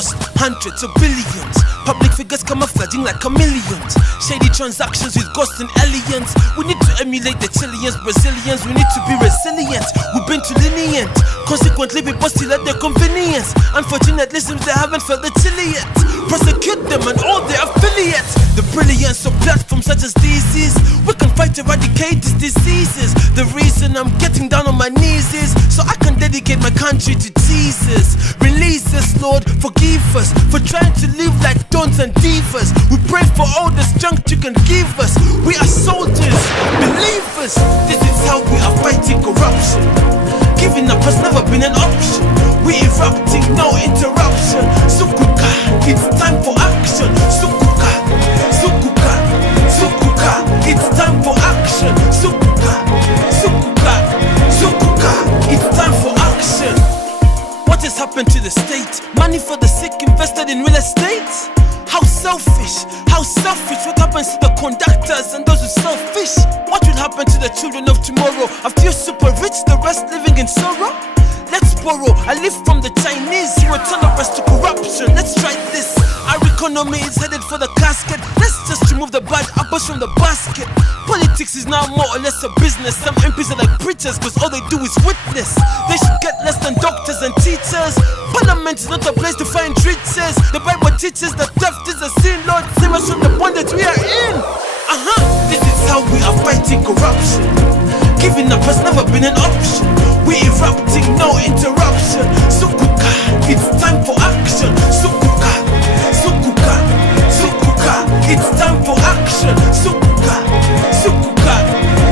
lost hundreds of billions. Public figures camouflaging like chameleons. Shady transactions with ghosts and aliens. We need to emulate the Chileans, Brazilians. We need to be resilient. We've been too lenient. Consequently, people still at their convenience. Unfortunately, since they haven't felt the chill yet. Prosecute them and all their affiliates. The brilliance of platforms such as these is we can fight to eradicate these diseases. The reason I'm getting down on my knees is so I can dedicate my country to Jesus. Release us, Lord, forgive us for trying to live like dons and divas. We pray for all the strength you can give us. We are soldiers, believers. This is how we are fighting corruption. Giving up has never been an option. We erupting, no interruption. Sukuka, it's time for action. Sukuka, Sukuka, Sukuka, it's time for action. Sukuka, Sukuka, Sukuka, it's time for action. What has happened to the state? Money for the sick invested in real estate? How selfish, how selfish. What happens to the conductors and those who sell fish? What will happen to the children of tomorrow? A few super rich, the rest living in sorrow? Let's borrow, I live from the Chinese who return the rest to corruption. Let's try this. Our economy is headed for the casket. Let's just remove the bad apples from the basket. Politics is now more or less a business. Some MPs are like preachers cause all they do is witness. They should get less than doctors and teachers. Parliament is not a place to find riches. The Bible teaches that theft is a sin. Lord, save us from the bondage we are in. This is how we are fighting corruption. Giving up has never been an option. We erupting, no interruption. Sukuka, it's time for action. Sukuka, Sukuka, Sukuka, it's time for action. Sukuka, Sukuka,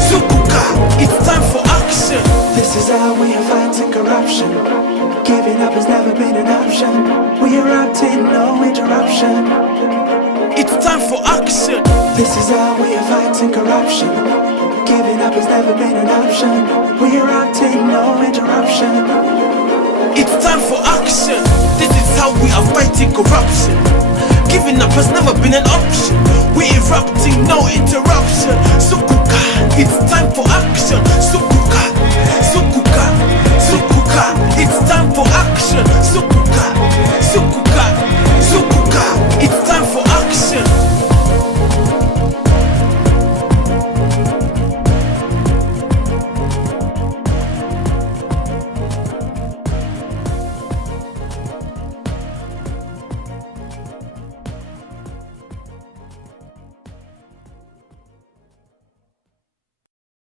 Sukuka, it's time for action. This is how we are fighting corruption. Giving up has never been an option. We erupting, no interruption. It's time for action. This is how we are fighting corruption. Giving up has never been an option. We erupting, no interruption. It's time for action. This is how we are fighting corruption. Giving up has never been an option. We erupting, no interruption. Sukuka, it's time for action. Sukuka,